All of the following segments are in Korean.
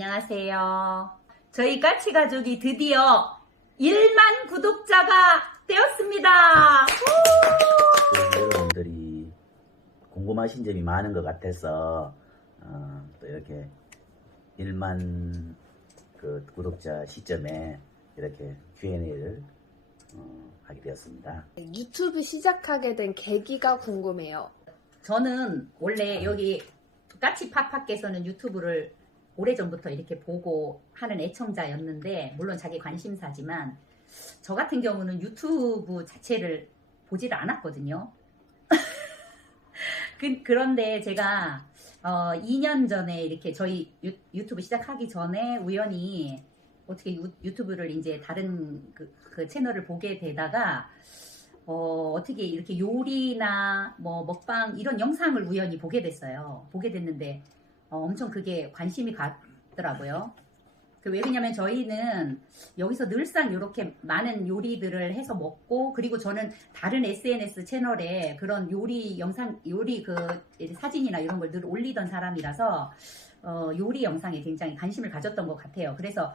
안녕하세요. 저희 까치 가족이 드디어 1만 구독자가 되었습니다. 여러분들이 궁금하신 점이 많은 것 같아서 또 이렇게 1만 그 구독자 시점에 이렇게 Q&A를 하게 되었습니다. 유튜브 시작하게 된 계기가 궁금해요. 저는 원래 여기 까치 팟팟께서는 유튜브를 오래전부터 이렇게 보고 하는 애청자였는데, 물론 자기 관심사지만 저 같은 경우는 유튜브 자체를 보지를 않았거든요. 그런데 제가 2년 전에 이렇게 저희 유튜브 시작하기 전에 우연히 어떻게 유튜브를 이제 다른 그 채널을 보게 되다가 어떻게 이렇게 요리나 뭐 먹방 이런 영상을 우연히 보게 됐어요. 보게 됐는데 엄청 그게 관심이 가더라고요. 왜 그러냐면 저희는 여기서 늘상 이렇게 많은 요리들을 해서 먹고, 그리고 저는 다른 SNS 채널에 그런 요리 영상, 요리 그 사진이나 이런 걸 늘 올리던 사람이라서 요리 영상에 굉장히 관심을 가졌던 것 같아요. 그래서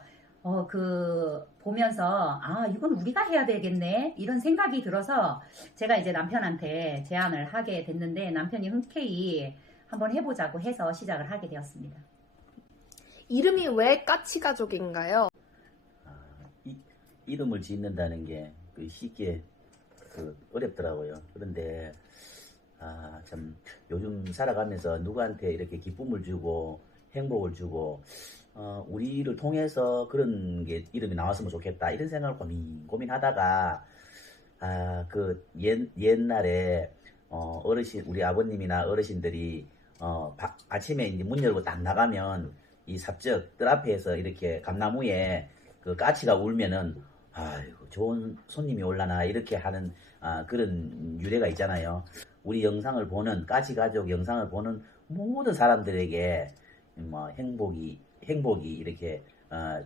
보면서 이건 우리가 해야 되겠네 이런 생각이 들어서 제가 이제 남편한테 제안을 하게 됐는데, 남편이 흔쾌히 한번 해보자고 해서 시작을 하게 되었습니다. 이름이 왜 까치 가족인가요? 이름을 짓는다는 게 쉽게 어렵더라고요. 그런데 참 요즘 살아가면서 누구한테 이렇게 기쁨을 주고 행복을 주고 우리를 통해서 그런 게 이름이 나왔으면 좋겠다 이런 생각을 고민하다가 옛날에 우리 아버님이나 어르신들이 아침에 이제 문 열고 딱 나가면 이 삽적 뜰 앞에서 이렇게 감나무에 그 까치가 울면은 아이고 좋은 손님이 올라나 이렇게 하는 그런 유래가 있잖아요. 우리 영상을 보는 까치 가족 영상을 보는 모든 사람들에게 뭐 행복이 이렇게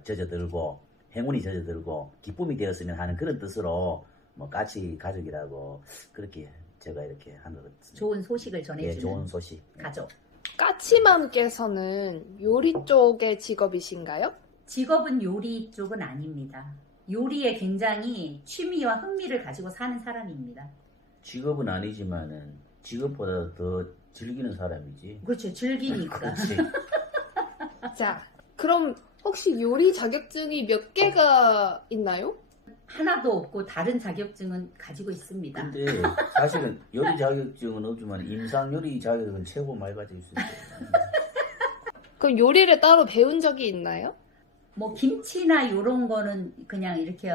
젖어들고 행운이 젖어들고 기쁨이 되었으면 하는 그런 뜻으로 뭐 까치 가족이라고 그렇게 제가 이렇게 하는 것 같습니다. 좋은 소식을 전해주는 예, 좋은 소식. 가족. 까치맘께서는 요리 쪽의 직업이신가요? 직업은 요리 쪽은 아닙니다. 요리에 굉장히 취미와 흥미를 가지고 사는 사람입니다. 직업은 아니지만은 직업보다 더 즐기는 사람이지. 그렇죠. 즐기니까. 그렇지. 자, 그럼 혹시 요리 자격증이 몇 개가 있나요? 하나도 없고 다른 자격증은 가지고 있습니다. 근데 사실은 요리 자격증은 없지만 임상 요리 자격은 최고 많이 가지고 있어요. 그럼 요리를 따로 배운 적이 있나요? 뭐 김치나 이런 거는 그냥 이렇게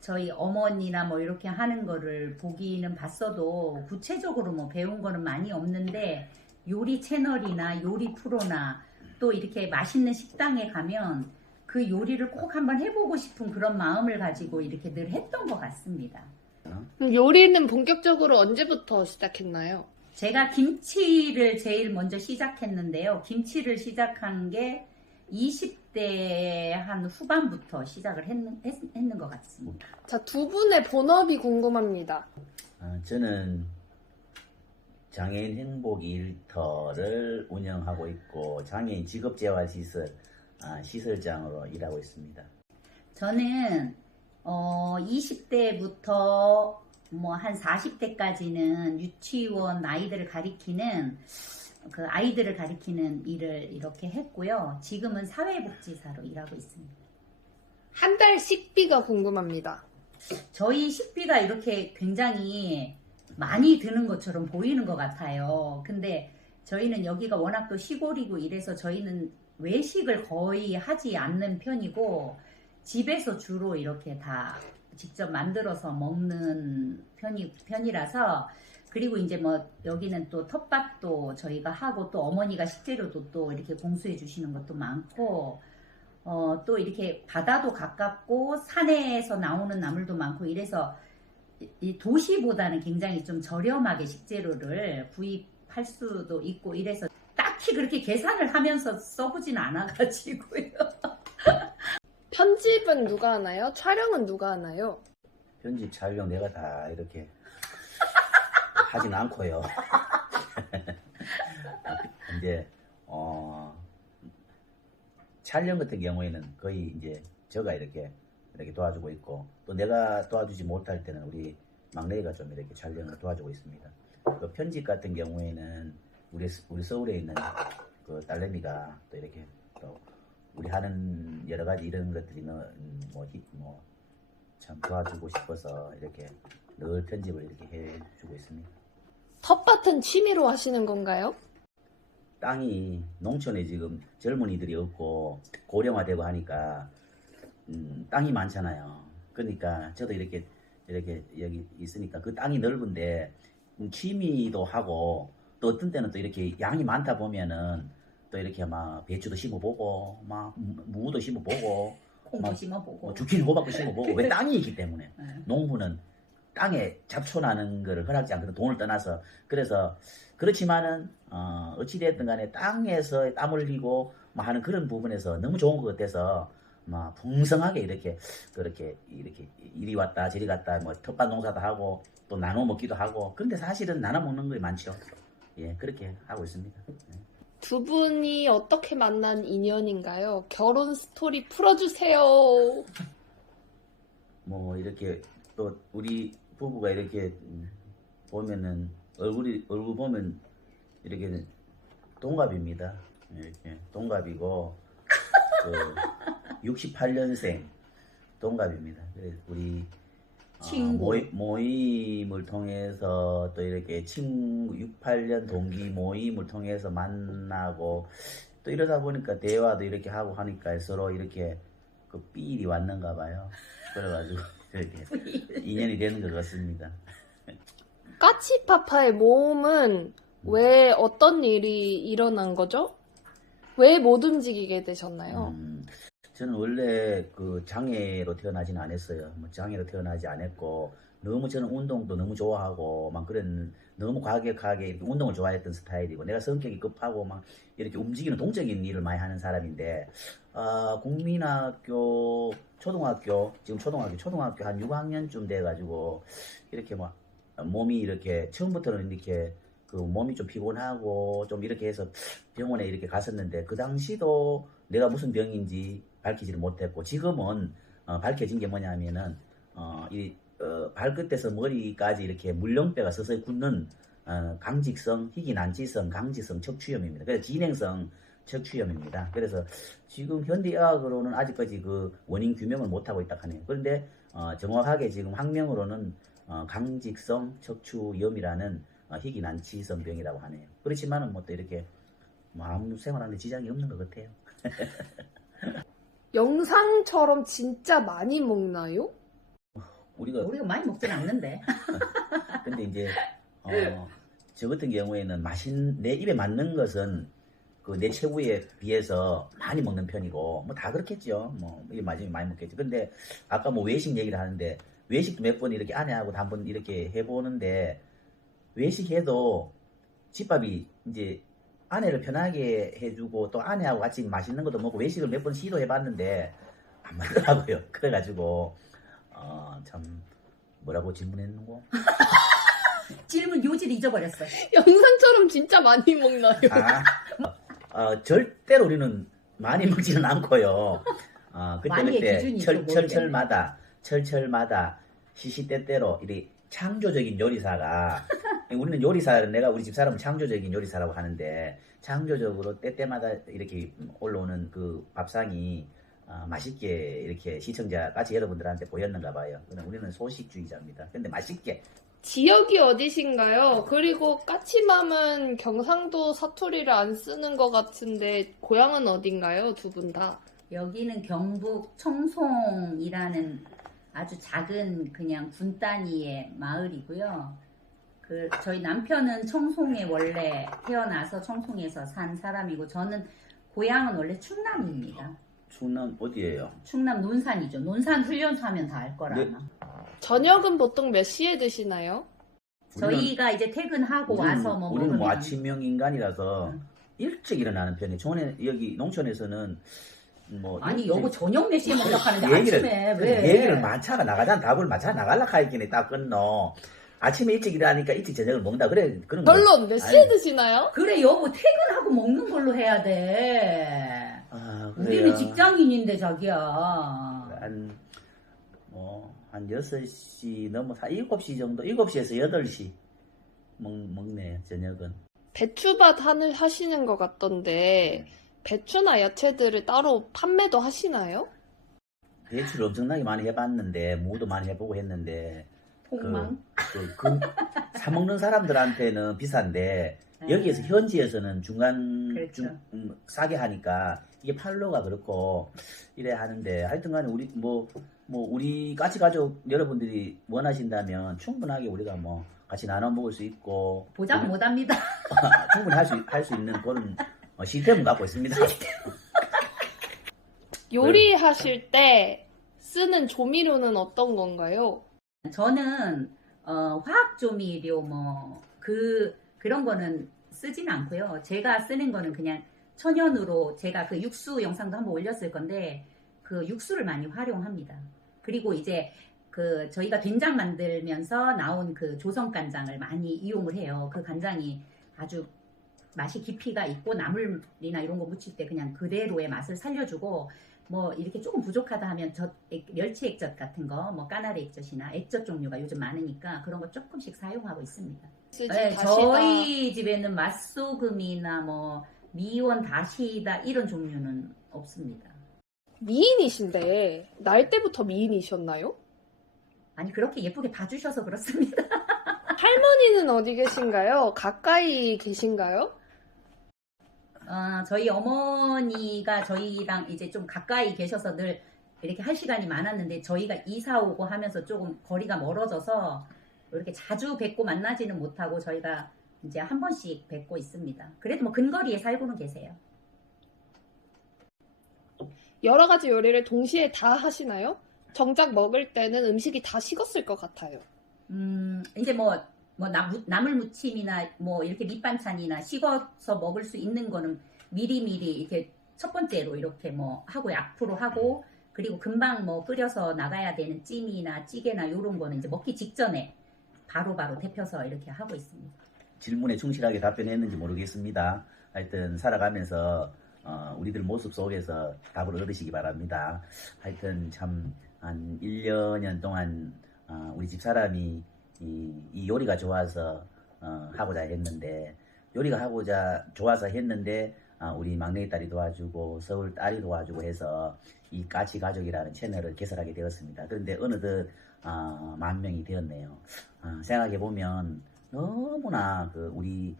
저희 어머니나 뭐 이렇게 하는 거를 보기는 봤어도 구체적으로 뭐 배운 거는 많이 없는데, 요리 채널이나 요리 프로나 또 이렇게 맛있는 식당에 가면 그 요리를 꼭 한번 해보고 싶은 그런 마음을 가지고 이렇게 늘 했던 것 같습니다. 그럼 요리는 본격적으로 언제부터 시작했나요? 제가 김치를 제일 먼저 시작했는데요. 김치를 시작한 게 20대 한 후반부터 시작을 했는 것 같습니다. 자, 두 분의 본업이 궁금합니다. 저는 장애인 행복 일터를 운영하고 있고 장애인 직업재활시설 시설장으로 일하고 있습니다. 저는 20대부터 뭐 한 40대까지는 유치원 아이들을 가리키는 일을 이렇게 했고요. 지금은 사회복지사로 일하고 있습니다. 한 달 식비가 궁금합니다. 저희 식비가 이렇게 굉장히 많이 드는 것처럼 보이는 것 같아요. 근데 저희는 여기가 워낙 또 시골이고 이래서 저희는 외식을 거의 하지 않는 편이고, 집에서 주로 이렇게 다 직접 만들어서 먹는 편이라서, 그리고 이제 뭐 여기는 또 텃밭도 저희가 하고 또 어머니가 식재료도 또 이렇게 공수해 주시는 것도 많고, 또 이렇게 바다도 가깝고 산에서 나오는 나물도 많고 이래서 이 도시보다는 굉장히 좀 저렴하게 식재료를 구입할 수도 있고 이래서 딱히 그렇게 계산을 하면서 써보진 않아가지고요. 편집은 누가 하나요? 촬영은 누가 하나요? 편집 촬영 내가 다 이렇게 하진 않고요. 이제 촬영 같은 경우에는 거의 이제 제가 이렇게 도와주고 있고, 또 내가 도와주지 못할 때는 우리 막내가 좀 이렇게 촬영을 도와주고 있습니다. 그 편집 같은 경우에는 우리 서울에 있는 그 딸내미가 또 이렇게 또 우리 하는 여러 가지 이런 것들이 참 도와주고 싶어서 이렇게 늘 편집을 이렇게 해주고 있습니다. 텃밭은 취미로 하시는 건가요? 땅이 농촌에 지금 젊은이들이 없고 고령화되고 하니까 땅이 많잖아요. 그러니까 저도 이렇게 여기 있으니까 그 땅이 넓은데 취미도 하고, 또 어떤 때는 또 이렇게 양이 많다 보면은 또 이렇게 막 배추도 심어보고 막 무도 심어보고 콩도 심어보고. 주키니 호박도 심어보고. 왜 땅이 있기 때문에. 네. 농부는 땅에 잡초나는 거를 허락지 않거든, 돈을 떠나서. 그래서 그렇지만은 어찌됐든 간에 땅에서 땀 흘리고 막 하는 그런 부분에서 너무 좋은 것 같아서 막 풍성하게 그렇게 이리 왔다 저리 갔다 뭐 텃밭 농사도 하고 또 나눠 먹기도 하고. 근데 사실은 나눠 먹는 게 많죠. 예, 그렇게 하고 있습니다. 두 분이 어떻게 만난 인연인가요? 결혼 스토리 풀어주세요. 뭐 이렇게 또 우리 부부가 이렇게 보면은 얼굴 보면 이렇게 동갑입니다. 이렇게 동갑이고 그 68년생 동갑입니다. 그래서 우리 친구. 모임을 통해서 또 이렇게 친구 68년 동기 모임을 통해서 만나고, 또 이러다 보니까 대화도 이렇게 하고 하니까 서로 이렇게 그 삘이 왔는가 봐요. 그래가지고 이렇게 인연이 되는 것 같습니다. 까치파파의 모험은 왜 어떤 일이 일어난 거죠? 왜 못 움직이게 되셨나요? 저는 원래 그 장애로 태어나진 않았어요. 뭐 장애로 태어나지 않았고, 너무 저는 운동도 너무 좋아하고 막 너무 과격하게 이렇게 운동을 좋아했던 스타일이고, 내가 성격이 급하고 막 이렇게 움직이는 동적인 일을 많이 하는 사람인데, 국민학교 지금 초등학교 한 6학년쯤 돼가지고 이렇게 막 몸이 이렇게 처음부터는 이렇게 그 몸이 좀 피곤하고 좀 이렇게 해서 병원에 이렇게 갔었는데, 그 당시도 내가 무슨 병인지 밝히지를 못했고, 지금은 밝혀진 게 뭐냐면은 발끝에서 머리까지 이렇게 물렁뼈가 서서히 굳는 강직성, 희귀난치성, 강직성 척추염입니다. 그래서 진행성 척추염입니다. 그래서 지금 현대의학으로는 아직까지 그 원인 규명을 못하고 있다 하네요. 그런데 정확하게 지금 학명으로는 강직성 척추염이라는 희귀난치성 병이라고 하네요. 그렇지만은 뭐 또 이렇게 아무 생활하는데 지장이 없는 것 같아요. 영상처럼 진짜 많이 먹나요? 우리가 많이 먹진 않는데. 근데 이제 저 같은 경우에는 내 입에 맞는 것은 그 내 체구에 비해서 많이 먹는 편이고, 뭐 다 그렇겠죠. 뭐 이게 맞으면 많이 먹겠죠. 근데 아까 뭐 외식 얘기를 하는데, 외식도 몇 번 이렇게 아내하고 한 번 이렇게 해보는데, 외식해도 집밥이 이제 아내를 편하게 해주고 또 아내하고 같이 맛있는 것도 먹고 외식을 몇 번 시도해봤는데 안 맞더라고요. 그래가지고 참 뭐라고 질문했는고? 질문 요지를 잊어버렸어. 영상처럼 진짜 많이 먹나요? 절대로 우리는 많이 먹지는 않고요. 많이의 기준이 그때 좀 철철마다 시시때때로 이 창조적인 요리사가 우리는 요리사를 내가 우리 집 사람은 창조적인 요리사라고 하는데, 창조적으로 때때마다 이렇게 올라오는 그 밥상이 맛있게 이렇게 시청자까지 여러분들한테 보였는가 봐요. 우리는 소식주의자입니다. 근데 맛있게. 지역이 어디신가요? 그리고 까치맘은 경상도 사투리를 안 쓰는 것 같은데 고향은 어딘가요? 두 분 다. 여기는 경북 청송이라는 아주 작은 그냥 군 단위의 마을이고요. 저희 남편은 청송에 원래 태어나서 청송에서 산 사람이고, 저는 고향은 원래 충남입니다. 충남 어디예요? 충남 논산이죠. 논산 훈련소 하면 다 알 거라. 네. 아마. 저녁은 보통 몇 시에 드시나요? 저희가 이제 퇴근하고 와서 뭐 우리는 뭐 먹으면 아침형 인간이라서 일찍 일어나는 편이에요. 여기 농촌에서는 뭐 아니 여보 저녁 몇 시에 먹자고 하는데 얘기를, 아침에 왜? 얘기를 마차가 나가잖아. 답을 마차 나갈라 하기는 딱 끊노. 아침에 일찍 일어나니까 일찍 저녁을 먹는다. 그래 그런 거. 결론 몇 시에 드시나요? 그래 여보 퇴근하고 먹는 걸로 해야 돼. 우리는 그래요. 직장인인데 자기야. 한 6시 넘어 7시 정도 7시에서 8시 먹네 저녁은. 배추밭 하시는 것 같던데 배추나 야채들을 따로 판매도 하시나요? 배추를 엄청나게 많이 해봤는데 무도 많이 해보고 했는데 폭망. 사 먹는 사람들한테는 비싼데 여기에서 현지에서는 중간 그렇죠. 싸게 하니까 이게 팔로가 그렇고 이래 하는데 하여튼간에 우리 우리 까치 가족 여러분들이 원하신다면 충분하게 우리가 뭐 같이 나눠 먹을 수 있고 보장 못합니다. 충분히 할 수 있는 그런 시스템을 갖고 있습니다. 요리하실 때 쓰는 조미료는 어떤 건가요? 저는 화학 조미료 그런 거는 쓰진 않고요. 제가 쓰는 거는 그냥 천연으로 제가 그 육수 영상도 한번 올렸을 건데 그 육수를 많이 활용합니다. 그리고 이제 그 저희가 된장 만들면서 나온 그 조선 간장을 많이 이용을 해요. 그 간장이 아주 맛이 깊이가 있고 나물이나 이런 거 무칠 때 그냥 그대로의 맛을 살려주고 뭐 이렇게 조금 부족하다 하면 멸치 액젓 같은 거, 뭐 까나리 액젓이나 액젓 종류가 요즘 많으니까 그런 거 조금씩 사용하고 있습니다. 쓰지 네, 다시다. 저희 집에는 맛소금이나 뭐 미원 다시다 이런 종류는 없습니다. 미인이신데 날 때부터 미인이셨나요? 아니 그렇게 예쁘게 봐주셔서 그렇습니다. 할머니는 어디 계신가요? 가까이 계신가요? 저희 어머니가 저희랑 이제 좀 가까이 계셔서 늘 이렇게 할 시간이 많았는데 저희가 이사 오고 하면서 조금 거리가 멀어져서 이렇게 자주 뵙고 만나지는 못하고 저희가 이제 한 번씩 뵙고 있습니다. 그래도 뭐 근거리에 살고는 계세요. 여러 가지 요리를 동시에 다 하시나요? 정작 먹을 때는 음식이 다 식었을 것 같아요. 이제 나물 무침이나 뭐 이렇게 밑반찬이나 식어서 먹을 수 있는 거는 미리미리 이렇게 첫 번째로 이렇게 뭐 하고 앞으로 하고 그리고 금방 뭐 끓여서 나가야 되는 찜이나 찌개나 이런 거는 이제 먹기 직전에 바로바로 데펴서 이렇게 하고 있습니다. 질문에 충실하게 답변했는지 모르겠습니다. 하여튼 살아가면서 우리들 모습 속에서 답을 얻으시기 바랍니다. 하여튼 참 한 1년 동안 우리 집 사람이 이 요리가 좋아서 하고자 했는데 요리가 좋아서 했는데 우리 막내딸이 도와주고 서울 딸이 도와주고 해서 이 까치 가족이라는 채널을 개설하게 되었습니다. 그런데 어느덧 10,000명이 되었네요. 생각해보면 너무나 우리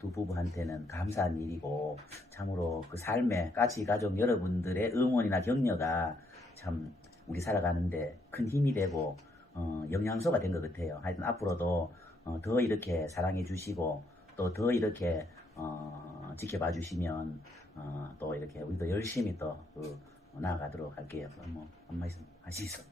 두 부부한테는 감사한 일이고 참으로 그 삶에 까치 가족 여러분들의 응원이나 격려가 참 우리 살아가는데 큰 힘이 되고 영양소가 된 것 같아요. 하여튼 앞으로도 더 이렇게 사랑해 주시고 또 더 이렇게 지켜봐 주시면 또 이렇게 우리도 열심히 또 나아가도록 할게요. 뭐 한 말씀 하시죠.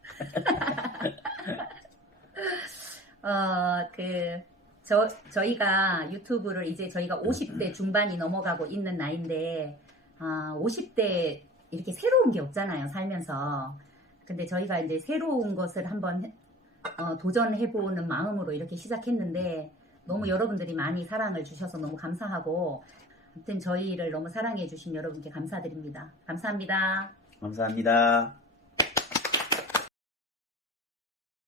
저희가 유튜브를 이제 저희가 50대 중반이 넘어가고 있는 나이인데 50대 이렇게 새로운 게 없잖아요, 살면서. 근데 저희가 이제 새로운 것을 한번 도전해보는 마음으로 이렇게 시작했는데 너무 여러분들이 많이 사랑을 주셔서 너무 감사하고 아무튼 저희를 너무 사랑해 주신 여러분께 감사드립니다. 감사합니다. 감사합니다.